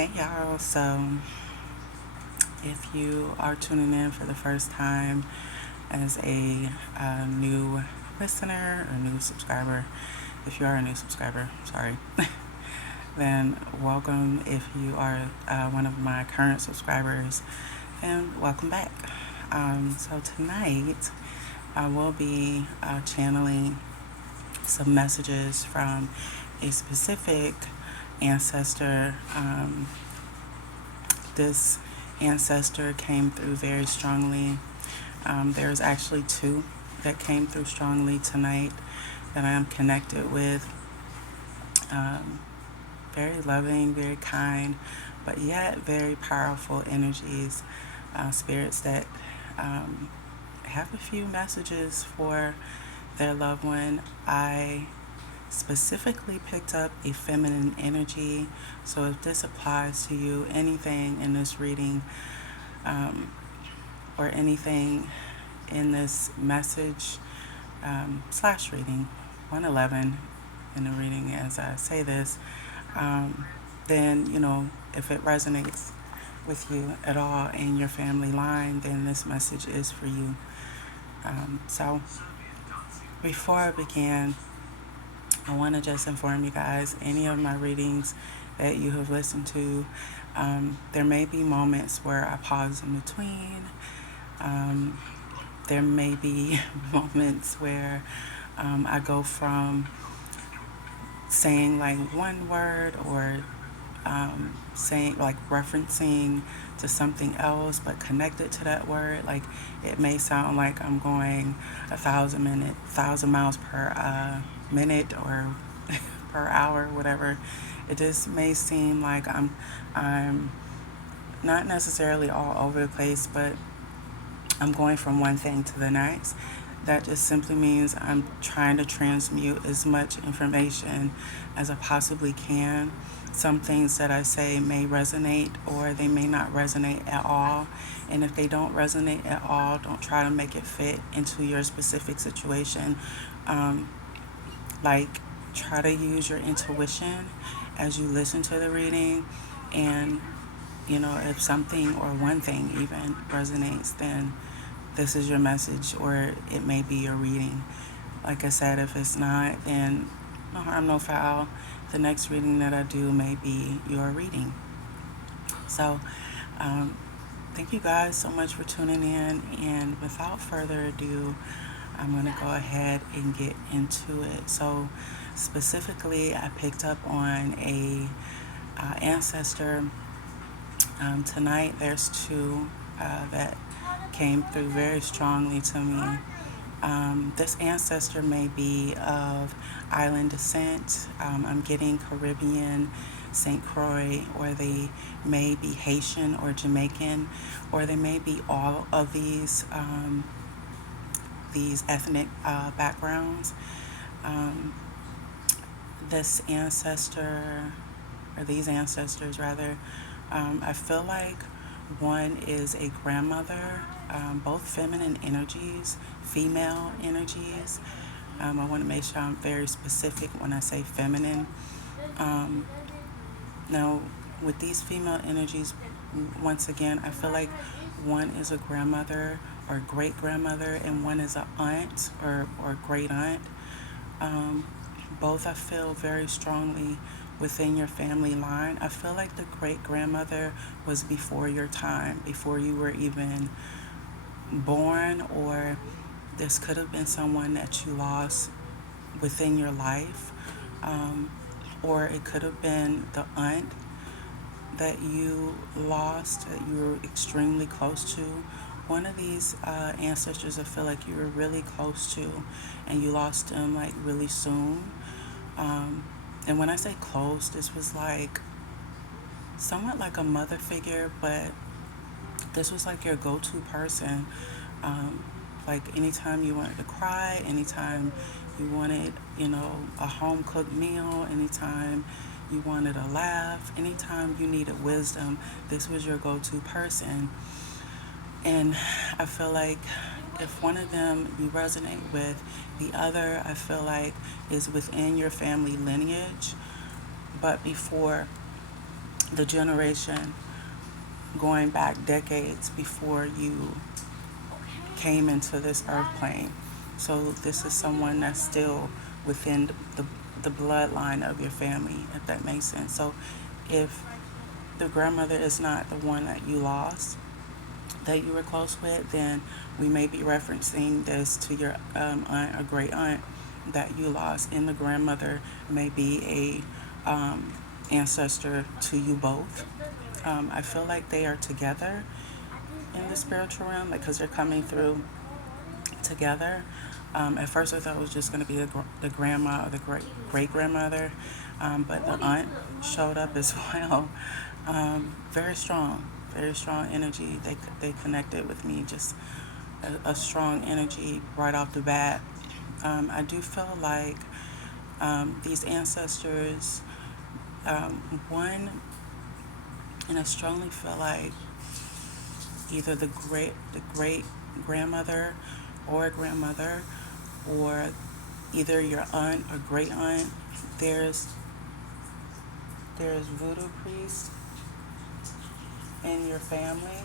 Hey y'all, so if you are tuning in for the first time as a new listener or new subscriber, if you are a new subscriber, sorry, then welcome. If you are one of my current subscribers, then welcome back. So tonight I will be channeling some messages from a specific ancestor. This ancestor came through very strongly. There's actually two that came through strongly tonight that I am connected with. Very loving, very kind, but yet very powerful energies, spirits that have a few messages for their loved one. I specifically picked up a feminine energy. So if this applies to you, anything in this reading or anything in this message slash reading, 111 in the reading as I say this, then, if it resonates with you at all in your family line, then this message is for you. So before I begin, I want to just inform you guys, any of my readings that you have listened to, there may be moments where I pause in between. There may be moments where I go from saying like one word or saying like referencing to something else but connected to that word. Like it may sound like I'm going 1,000 miles per minute or per hour, whatever. It just may seem like I'm not necessarily all over the place, but I'm going from one thing to the next. That just simply means I'm trying to transmute as much information as I possibly can. Some things that I say may resonate or they may not resonate at all. And if they don't resonate at all, don't try to make it fit into your specific situation. Try to use your intuition as you listen to the reading. And, if something or one thing even resonates, then this is your message, or it may be your reading. Like I said, if it's not, then no harm, no foul. The next reading that I do may be your reading. So, thank you guys so much for tuning in. And without further ado, I'm going to go ahead and get into it. So, specifically, I picked up on a ancestor. Tonight, there's two that came through very strongly to me. This ancestor may be of island descent. I'm getting Caribbean, St. Croix, or they may be Haitian or Jamaican, or they may be all of these ethnic backgrounds. This ancestor, or these ancestors rather, I feel like one is a grandmother, both feminine energies, female energies. I want to make sure I'm very specific when I say feminine. Now, with these female energies, once again, I feel like one is a grandmother or great grandmother, and one is an aunt or great aunt. Both I feel very strongly within your family line. I feel like the great grandmother was before your time, before you were even born, or this could have been someone that you lost within your life, or it could have been the aunt that you lost, that you were extremely close to. One of these ancestors I feel like you were really close to and you lost them like really soon. And when I say close, this was like somewhat like a mother figure, but this was like your go-to person. Like anytime you wanted to cry, anytime you wanted, a home-cooked meal, anytime you wanted a laugh, anytime you needed wisdom, this was your go-to person. And I feel like if one of them you resonate with, the other I feel like is within your family lineage, but before the generation going back decades before you came into this earth plane. So this is someone that's still within the bloodline of your family, if that makes sense. So if the grandmother is not the one that you lost, that you were close with, then we may be referencing this to your aunt or great aunt that you lost, and the grandmother may be a ancestor to you both. I feel like they are together in the spiritual realm because they're coming through together. At first, I thought it was just going to be the grandma or the great grandmother, but the aunt showed up as well. Very strong energy. They connected with me, just a strong energy right off the bat. I do feel like these ancestors, one, and I strongly feel like either the great grandmother or grandmother, or either your aunt or great aunt. There's voodoo priests in your family.